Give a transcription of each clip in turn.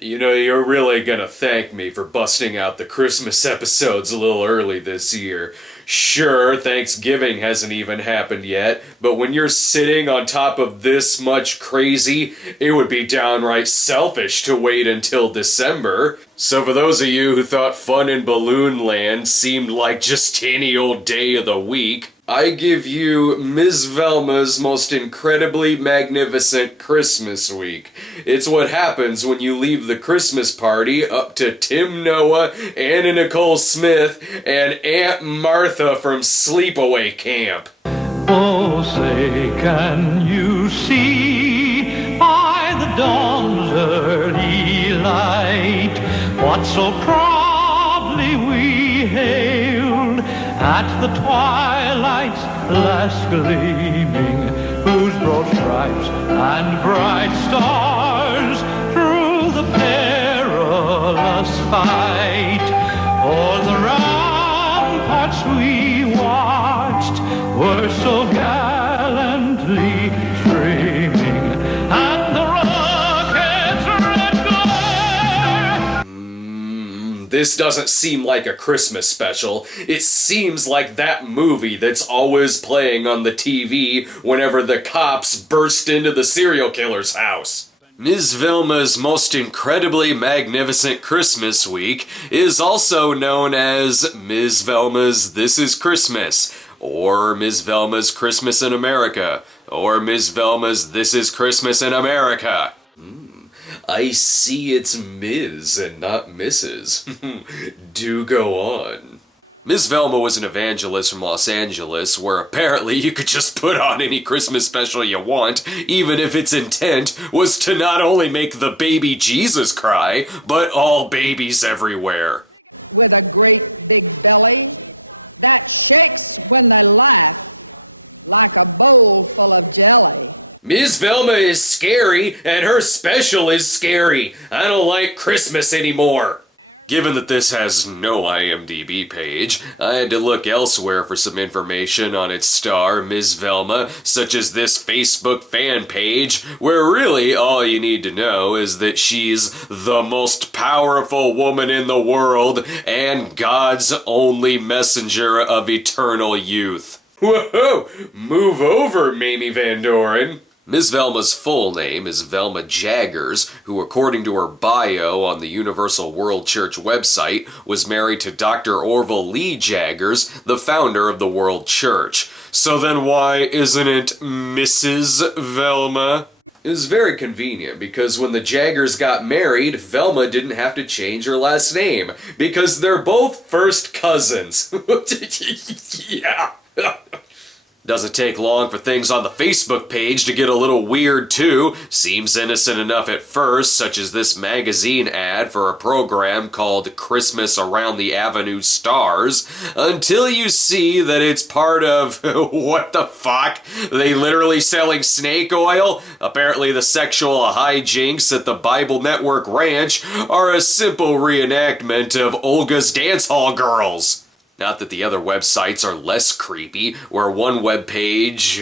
You know, you're really gonna thank me for busting out the Christmas episodes a little early this year. Sure, Thanksgiving hasn't even happened yet, but when you're sitting on top of this much crazy, it would be downright selfish to wait until December. So for those of you who thought fun in Balloon Land seemed like just any old day of the week, I give you Ms. Velma's most incredibly magnificent Christmas week. It's what happens when you leave the Christmas party up to Tim Noah, Anna Nicole Smith, and Aunt Martha from Sleepaway Camp. Oh, say, can you see by the dawn's early light what so proudly we hailed at the twilight's last gleaming, whose broad stripes and bright stars through the perilous fight o'er the ramparts we watched were so gallantly streaming, and the rocket's red glare. This doesn't seem like a Christmas special. It seems like that movie that's always playing on the TV whenever the cops burst into the serial killer's house. Ms. Velma's most incredibly magnificent Christmas week is also known as Ms. Velma's This Is Christmas, or Ms. Velma's Christmas in America, or Ms. Velma's This Is Christmas in America. I see it's Ms. and not Mrs. Do go on. Ms. Velma was an evangelist from Los Angeles, where apparently you could just put on any Christmas special you want, even if its intent was to not only make the baby Jesus cry, but all babies everywhere. With a great big belly that shakes when they laugh like a bowl full of jelly. Ms. Velma is scary, and her special is scary. I don't like Christmas anymore. Given that this has no IMDb page, I had to look elsewhere for some information on its star, Ms. Velma, such as this Facebook fan page, where really all you need to know is that she's the most powerful woman in the world and God's only messenger of eternal youth. Whoa! Move over, Mamie Van Doren. Ms. Velma's full name is Velma Jaggers, who according to her bio on the Universal World Church website was married to Dr. Orville Lee Jaggers, the founder of the World Church. So then why isn't it Mrs. Velma? It was very convenient because when the Jaggers got married, Velma didn't have to change her last name because they're both first cousins. Yeah. Doesn't take long for things on the Facebook page to get a little weird too. Seems innocent enough at first, such as this magazine ad for a program called Christmas Around the Avenue Stars, until you see that it's part of, what the fuck? They literally selling snake oil? Apparently the sexual hijinks at the Bible Network Ranch are a simple reenactment of Olga's Dance Hall Girls. Not that the other websites are less creepy, where one webpage,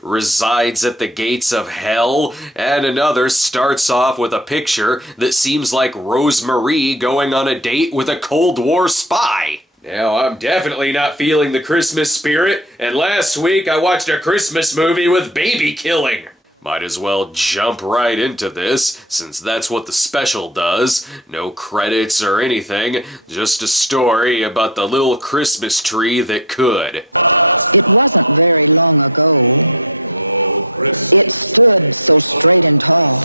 resides at the gates of hell, and another starts off with a picture that seems like Rosemarie going on a date with a Cold War spy. Now, I'm definitely not feeling the Christmas spirit, and last week I watched a Christmas movie with baby killing. Might as well jump right into this, since that's what the special does. No credits or anything, just a story about the little Christmas tree that could. It wasn't very long ago. It stood so straight and tall.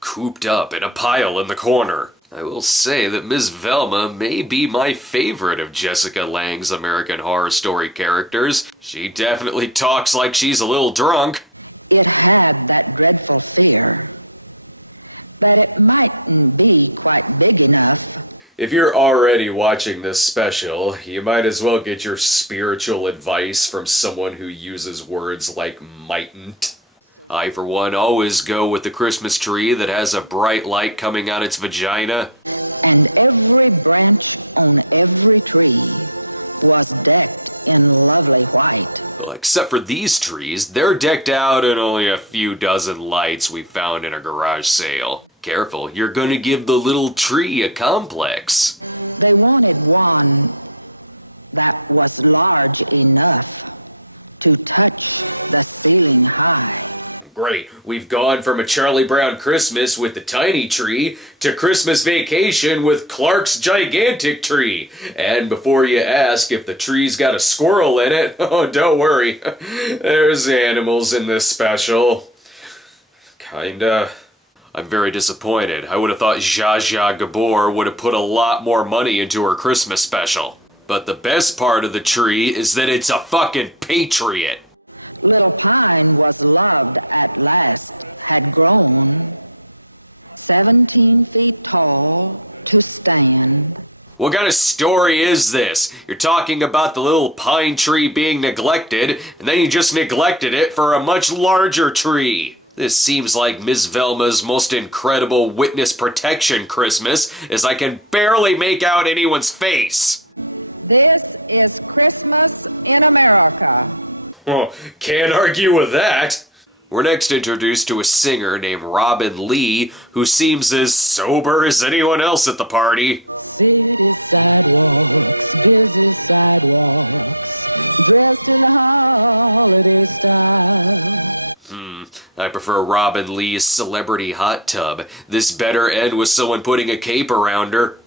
Cooped up in a pile in the corner. I will say that Ms. Velma may be my favorite of Jessica Lange's American Horror Story characters. She definitely talks like she's a little drunk. It had that dreadful fear that it mightn't be quite big enough. If you're already watching this special, you might as well get your spiritual advice from someone who uses words like mightn't. I, for one, always go with the Christmas tree that has a bright light coming out its vagina. And every branch on every tree was decked in lovely white. Well, except for these trees, they're decked out in only a few dozen lights we found in a garage sale. Careful, you're gonna give the little tree a complex. They wanted one that was large enough to touch the ceiling high. Great, we've gone from a Charlie Brown Christmas with the tiny tree to Christmas Vacation with Clark's gigantic tree. And before you ask if the tree's got a squirrel in it, oh, don't worry. There's animals in this special. Kinda. I'm very disappointed. I would have thought Zsa Zsa Gabor would have put a lot more money into her Christmas special. But the best part of the tree is that it's a fucking patriot. Little Pine was loved at last, had grown 17 feet tall to stand. What kind of story is this? You're talking about the little pine tree being neglected, and then you just neglected it for a much larger tree. This seems like Ms. Velma's most incredible witness protection Christmas, as I can barely make out anyone's face. This is Christmas in America. Oh, can't argue with that. We're next introduced to a singer named Robin Lee, who seems as sober as anyone else at the party. Busy sidewalks, dressed in holiday style. I prefer Robin Lee's Celebrity Hot Tub. This better end with someone putting a cape around her.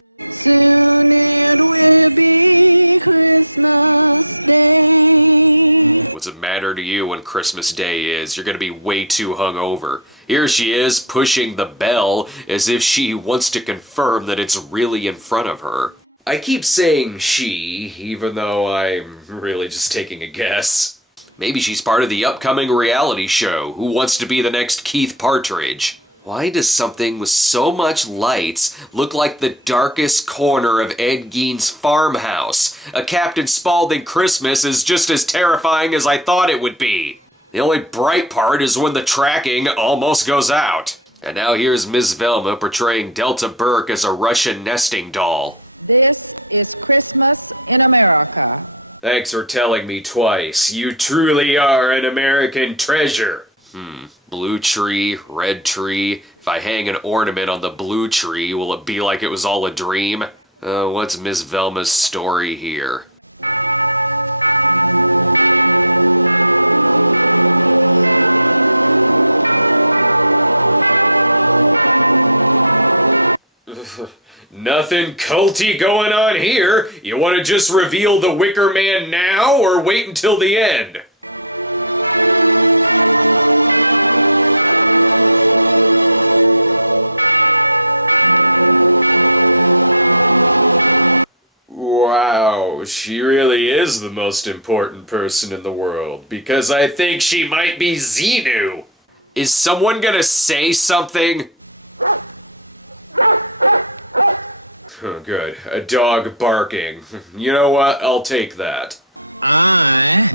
Soon it will be Christmas Day. What's it matter to you when Christmas Day is? You're gonna be way too hungover. Here she is, pushing the bell, as if she wants to confirm that it's really in front of her. I keep saying she, even though I'm really just taking a guess. Maybe she's part of the upcoming reality show, Who Wants to Be the Next Keith Partridge? Why does something with so much lights look like the darkest corner of Ed Gein's farmhouse? A Captain Spaulding Christmas is just as terrifying as I thought it would be. The only bright part is when the tracking almost goes out. And now here's Ms. Velma portraying Delta Burke as a Russian nesting doll. This is Christmas in America. Thanks for telling me twice. You truly are an American treasure. Blue tree, red tree. If I hang an ornament on the blue tree, will it be like it was all a dream? What's Miss Velma's story here? Nothing culty going on here. You want to just reveal the Wicker Man now, or wait until the end? Wow, she really is the most important person in the world, because I think she might be Xenu. Is someone gonna say something? Oh, good. A dog barking. You know what? I'll take that. I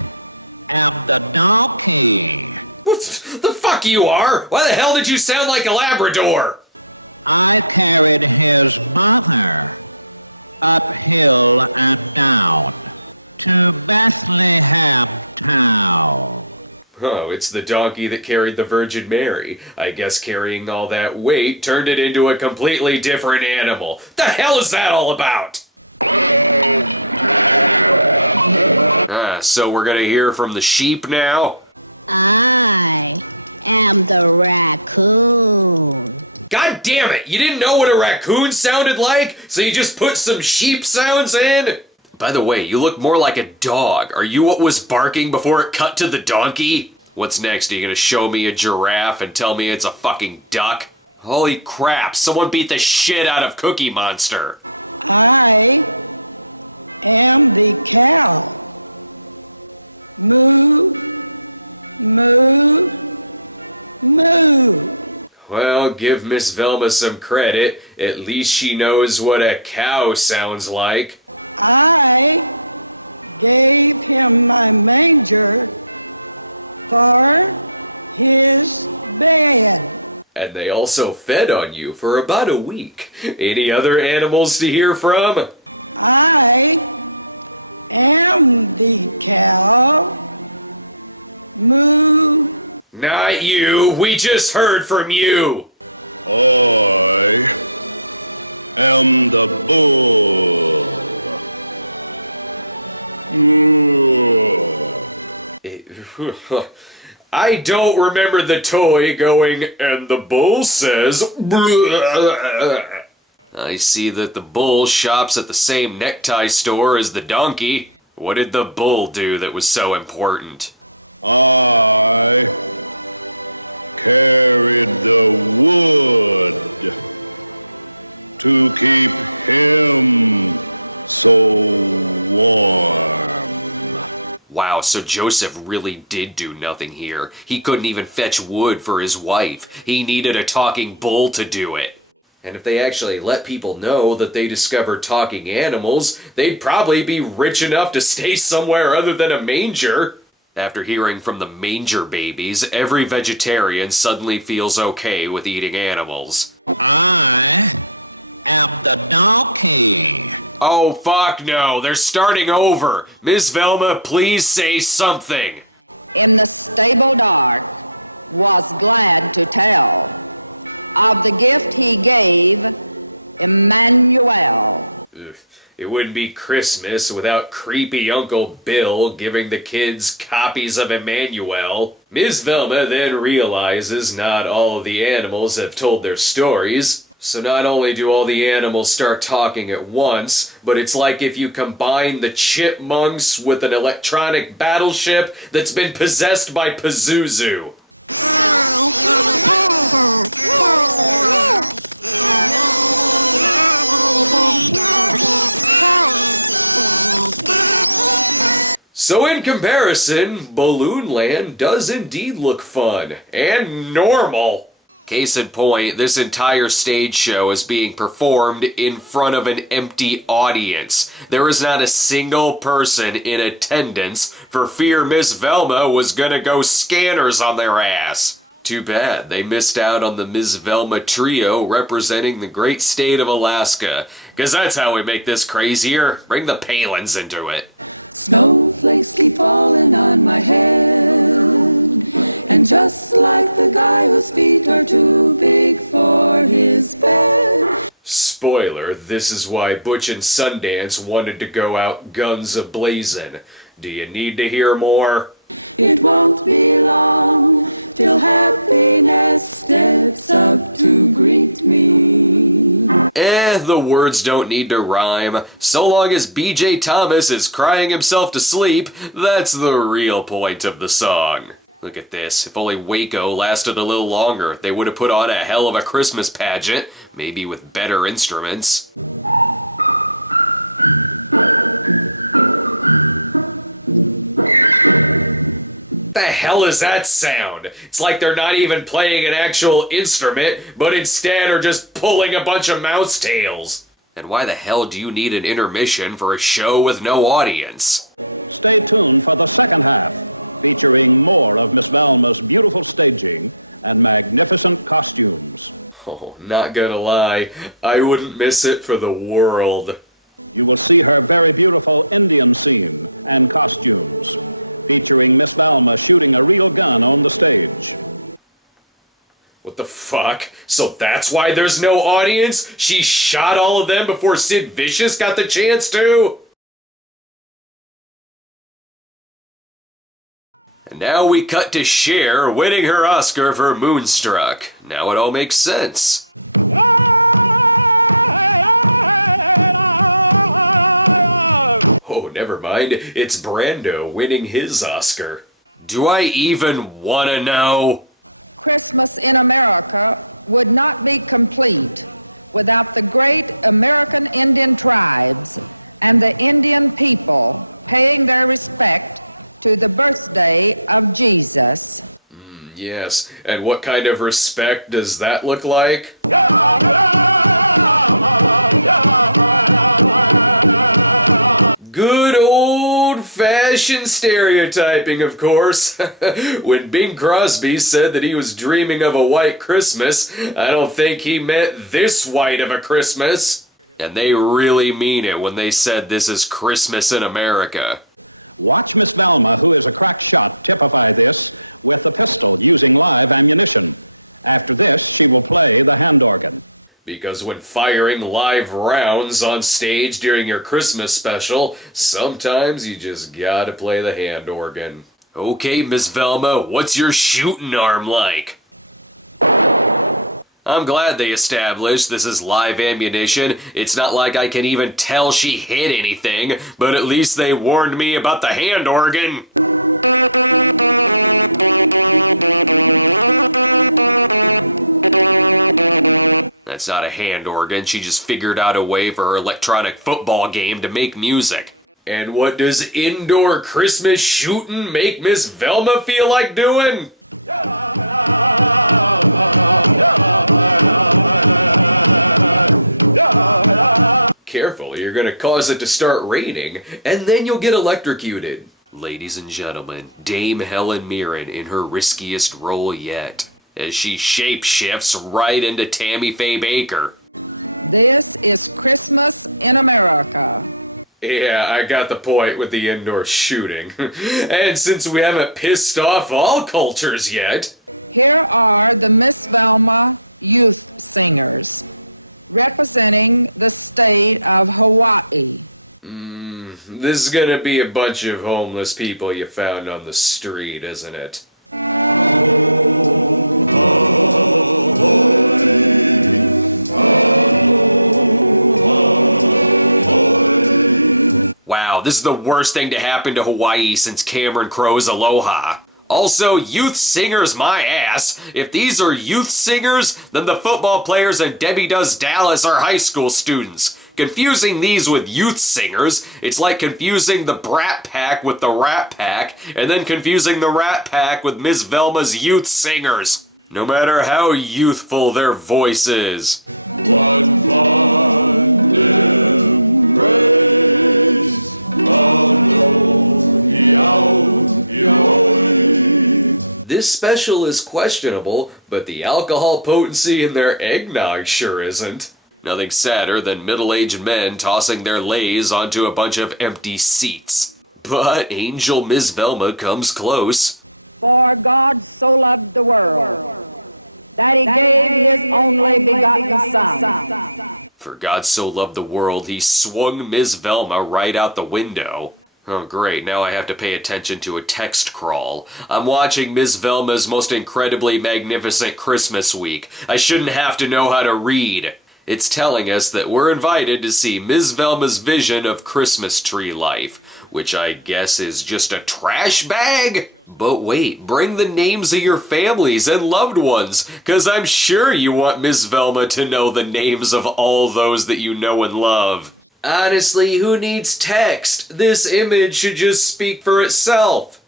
am the donkey. What the fuck you are? Why the hell did you sound like a Labrador? I carried his mother uphill and down to Bethlehem town. Oh, it's the donkey that carried the Virgin Mary. I guess carrying all that weight turned it into a completely different animal. The hell is that all about? So we're gonna hear from the sheep now? I am the raccoon. God damn it! You didn't know what a raccoon sounded like, so you just put some sheep sounds in? By the way, you look more like a dog. Are you what was barking before it cut to the donkey? What's next? Are you gonna show me a giraffe and tell me it's a fucking duck? Holy crap, someone beat the shit out of Cookie Monster. I am the cow. Moo, moo, moo. Well, give Miss Velma some credit. At least she knows what a cow sounds like. I gave him my manger for his bed. And they also fed on you for about a week. Any other animals to hear from? I am the cow. Moo. Not you. We just heard from you. Oh, the bull. I don't remember the toy going, and the bull says... I see that the bull shops at the same necktie store as the donkey. What did the bull do that was so important? I carried the wood to keep him so warm. Wow, so Joseph really did do nothing here. He couldn't even fetch wood for his wife. He needed a talking bull to do it. And if they actually let people know that they discovered talking animals, they'd probably be rich enough to stay somewhere other than a manger. After hearing from the manger babies, every vegetarian suddenly feels okay with eating animals. I am the donkey. Oh, fuck no, they're starting over. Miss Velma, please say something. In the stable dark was glad to tell of the gift he gave Emmanuel. Ugh, it wouldn't be Christmas without creepy Uncle Bill giving the kids copies of Emmanuel. Ms. Velma then realizes not all of the animals have told their stories. So not only do all the animals start talking at once, but it's like if you combine the chipmunks with an electronic battleship that's been possessed by Pazuzu. So in comparison, Balloon Land does indeed look fun and normal. Case in point, this entire stage show is being performed in front of an empty audience. There is not a single person in attendance for fear Miss Velma was gonna go scanners on their ass. Too bad, they missed out on the Ms. Velma trio representing the great state of Alaska. 'Cause that's how we make this crazier. Bring the Palins into it. Snowflakes keep falling on my head, and just like the guy whose feet are too big for his bed. Spoiler, this is why Butch and Sundance wanted to go out guns a-blazing. Do you need to hear more? It won't be long till happiness lifts up to greet me. The words don't need to rhyme. So long as BJ Thomas is crying himself to sleep, that's the real point of the song. Look at this. If only Waco lasted a little longer, they would have put on a hell of a Christmas pageant, maybe with better instruments. The hell is that sound? It's like they're not even playing an actual instrument, but instead are just pulling a bunch of mouse tails. And why the hell do you need an intermission for a show with no audience? Stay tuned for the second half, featuring more of Miss Velma's beautiful staging and magnificent costumes. Oh, not gonna lie, I wouldn't miss it for the world. You will see her very beautiful Indian scene and costumes, featuring Miss Velma shooting a real gun on the stage. What the fuck? So that's why there's no audience? She shot all of them before Sid Vicious got the chance to? And now we cut to Cher winning her Oscar for Moonstruck. Now it all makes sense. Oh, never mind. It's Brando winning his Oscar. Do I even wanna know? Christmas in America would not be complete without the great American Indian tribes and the Indian people paying their respect to the birthday of Jesus. Yes, and what kind of respect does that look like? Good old-fashioned stereotyping, of course. When Bing Crosby said that he was dreaming of a white Christmas, I don't think he meant this white of a Christmas. And they really mean it when they said this is Christmas in America. Watch Miss Velma, who is a crack shot, typify this with the pistol using live ammunition. After this, she will play the hand organ. Because when firing live rounds on stage during your Christmas special, sometimes you just gotta play the hand organ. Okay, Miss Velma, what's your shooting arm like? I'm glad they established this is live ammunition. It's not like I can even tell she hit anything, but at least they warned me about the hand organ. That's not a hand organ, she just figured out a way for her electronic football game to make music. And what does indoor Christmas shooting make Miss Velma feel like doing? Careful, you're gonna cause it to start raining, and then you'll get electrocuted. Ladies and gentlemen, Dame Helen Mirren in her riskiest role yet, as she shape-shifts right into Tammy Faye Baker. This is Christmas in America. Yeah, I got the point with the indoor shooting. And since we haven't pissed off all cultures yet... Here are the Miss Velma Youth Singers, representing the state of Hawaii. This is gonna be a bunch of homeless people you found on the street, isn't it? Wow, this is the worst thing to happen to Hawaii since Cameron Crowe's Aloha. Also, youth singers my ass. If these are youth singers, then the football players in Debbie Does Dallas are high school students. Confusing these with youth singers, it's like confusing the Brat Pack with the Rat Pack, and then confusing the Rat Pack with Miss Velma's youth singers. No matter how youthful their voice is. This special is questionable, but the alcohol potency in their eggnog sure isn't. Nothing sadder than middle-aged men tossing their leis onto a bunch of empty seats. But Angel Miss Velma comes close. For God so loved the world, that he gave his only begotten Son. For God so loved the world, he swung Miss Velma right out the window. Oh great, now I have to pay attention to a text crawl. I'm watching Miss Velma's most incredibly magnificent Christmas week. I shouldn't have to know how to read. It's telling us that we're invited to see Miss Velma's vision of Christmas tree life, which I guess is just a trash bag? But wait, bring the names of your families and loved ones, cause I'm sure you want Miss Velma to know the names of all those that you know and love. Honestly, who needs text? This image should just speak for itself.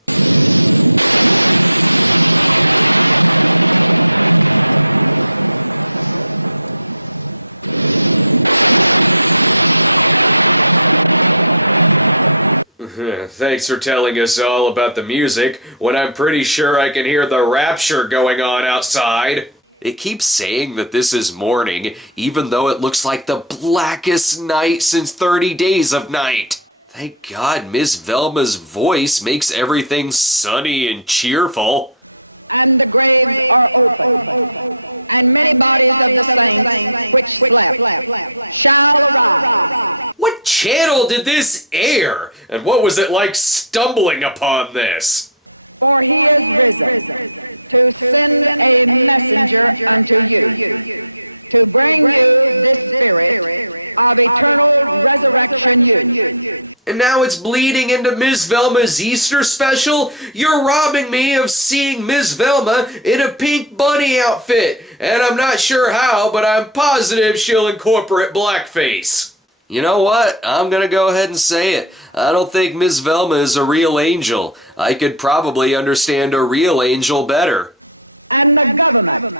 Thanks for telling us all about the music, when I'm pretty sure I can hear the rapture going on outside. It keeps saying that this is morning, even though it looks like the blackest night since 30 Days of Night. Thank God Miss Velma's voice makes everything sunny and cheerful. And the graves are open, and many bodies of the slain which slept shall arise. What channel did this air? And what was it like stumbling upon this? For he is risen to send a messenger unto you, to bring you this spirit of eternal resurrection youth. And now it's bleeding into Miss Velma's Easter special? You're robbing me of seeing Miss Velma in a pink bunny outfit. And I'm not sure how, but I'm positive she'll incorporate blackface. You know what? I'm gonna go ahead and say it. I don't think Miss Velma is a real angel. I could probably understand a real angel better. And the government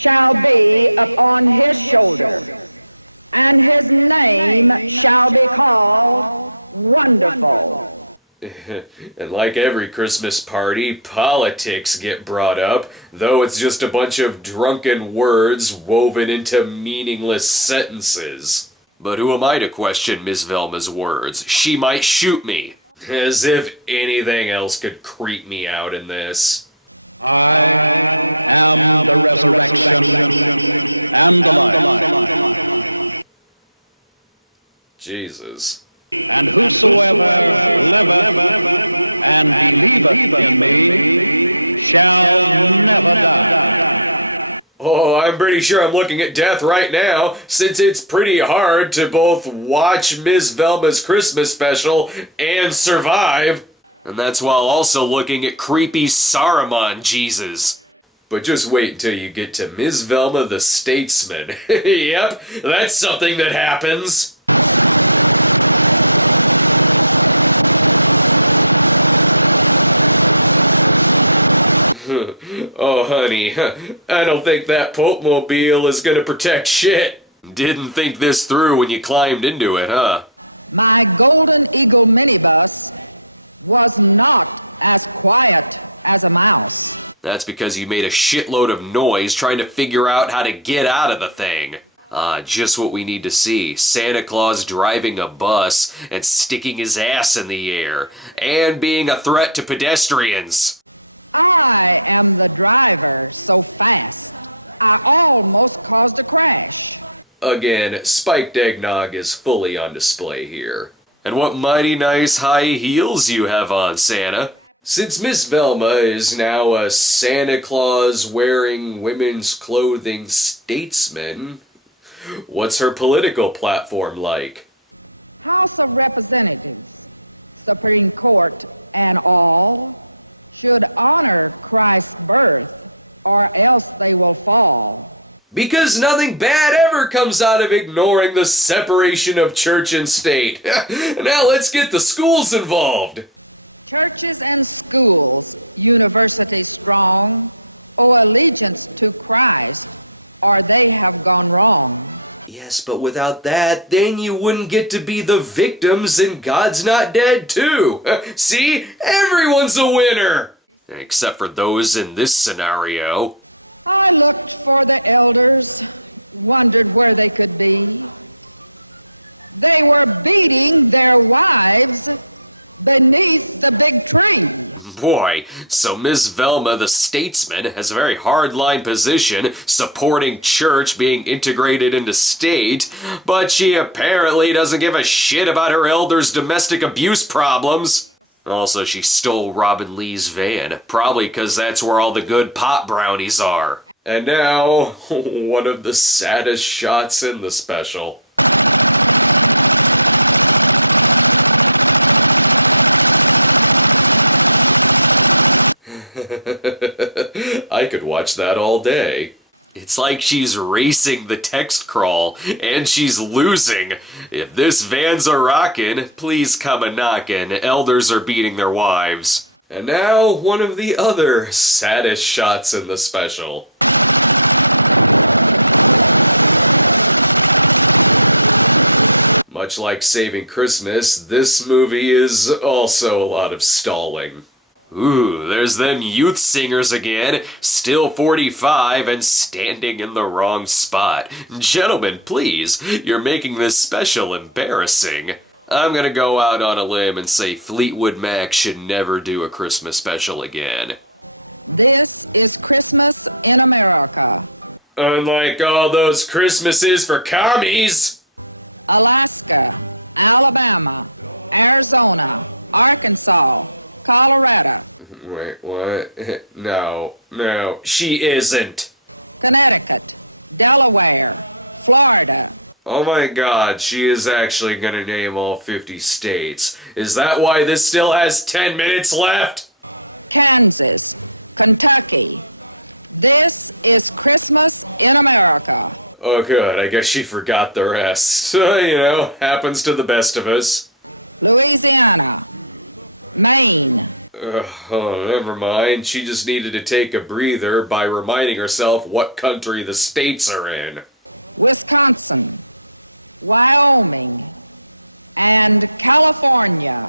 shall be upon his shoulder, and his name shall be called Wonderful. And like every Christmas party, politics get brought up, though it's just a bunch of drunken words woven into meaningless sentences. But who am I to question Miss Velma's words? She might shoot me. As if anything else could creep me out in this. I am the resurrection, and the life. Jesus. And whosoever liveth and believeth in me shall never die. Oh, I'm pretty sure I'm looking at death right now, since it's pretty hard to both watch Ms. Velma's Christmas special and survive. And that's while also looking at creepy Saruman Jesus. But just wait until you get to Ms. Velma the Statesman. Yep, that's something that happens. Oh, honey, I don't think that Pope-mobile is gonna protect shit. Didn't think this through when you climbed into it, huh? My Golden Eagle minibus was not as quiet as a mouse. That's because you made a shitload of noise trying to figure out how to get out of the thing. Just what we need to see. Santa Claus driving a bus and sticking his ass in the air, and being a threat to pedestrians. I am the driver so fast, I almost caused a crash. Again, spiked eggnog is fully on display here. And what mighty nice high heels you have on, Santa. Since Miss Velma is now a Santa Claus wearing women's clothing statesman, what's her political platform like? House of Representatives, Supreme Court, and all should honor Christ's birth, or else they will fall. Because nothing bad ever comes out of ignoring the separation of church and state. Now let's get the schools involved. Churches and schools, universities strong, owe allegiance to Christ, or they have gone wrong. Yes, but without that, then you wouldn't get to be the victims and God's not dead too. See? Everyone's a winner! Except for those in this scenario. I looked for the elders, wondered where they could be. They were beating their wives beneath the big tree. Boy, so Miss Velma the Statesman has a very hardline position supporting church being integrated into state, but she apparently doesn't give a shit about her elders' domestic abuse problems. Also, she stole Robin Lee's van, probably because that's where all the good pot brownies are. And now, one of the saddest shots in the special. I could watch that all day. It's like she's racing the text crawl, and she's losing. If this van's a rockin', please come a knockin'. Elders are beating their wives. And now, one of the other saddest shots in the special. Much like Saving Christmas, this movie is also a lot of stalling. Ooh, there's them youth singers again, still 45 and standing in the wrong spot. Gentlemen, please, you're making this special embarrassing. I'm gonna go out on a limb and say Fleetwood Mac should never do a Christmas special again. This is Christmas in America. Unlike all those Christmases for commies! Alaska, Alabama, Arizona, Arkansas, Colorado, Wait, what? No, she isn't. Connecticut, Delaware, Florida. Oh my god, she is actually gonna name all 50 states. Is that why this still has 10 minutes left? Kansas, Kentucky. This is Christmas in America. Oh good, I guess she forgot the rest. Happens to the best of us. Louisiana, Maine, Oh, never mind. She just needed to take a breather by reminding herself what country the states are in. Wisconsin, Wyoming, and California.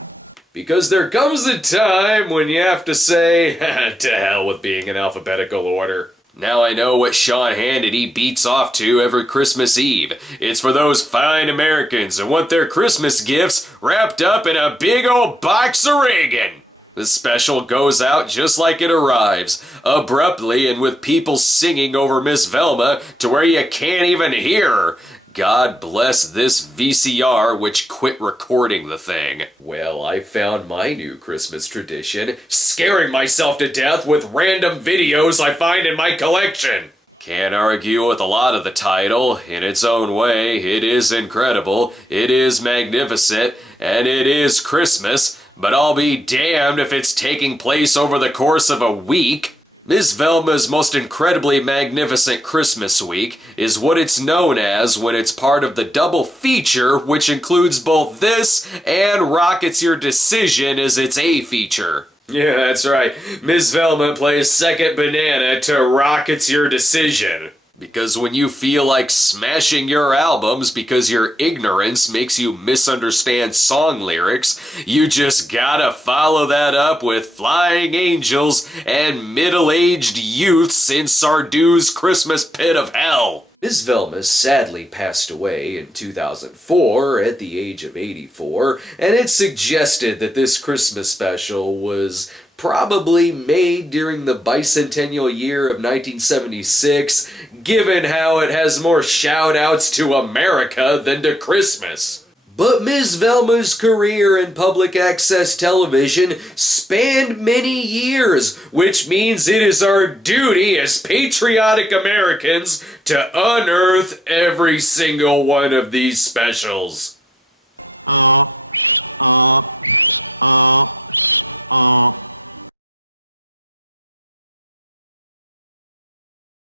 Because there comes a time when you have to say, to hell with being in alphabetical order. Now I know what Sean Hannity beats off to every Christmas Eve. It's for those fine Americans who want their Christmas gifts wrapped up in a big old box of Reagan. The special goes out just like it arrives, abruptly and with people singing over Miss Velma to where you can't even hear her. God bless this VCR which quit recording the thing. Well, I found my new Christmas tradition, scaring myself to death with random videos I find in my collection. Can't argue with a lot of the title. In its own way, it is incredible, it is magnificent, and it is Christmas, but I'll be damned if it's taking place over the course of a week. Miss Velma's most incredibly magnificent Christmas week is what it's known as when it's part of the double feature, which includes both this and Rockets Your Decision as its A feature. Yeah, that's right. Miss Velma plays second banana to Rockets Your Decision. Because when you feel like smashing your albums because your ignorance makes you misunderstand song lyrics, you just gotta follow that up with Flying Angels and Middle-Aged Youths in Sardou's Christmas Pit of Hell. Miss Velma sadly passed away in 2004 at the age of 84, and it's suggested that this Christmas special was probably made during the bicentennial year of 1976, given how it has more shout-outs to America than to Christmas. But Ms. Velma's career in public access television spanned many years, which means it is our duty as patriotic Americans to unearth every single one of these specials.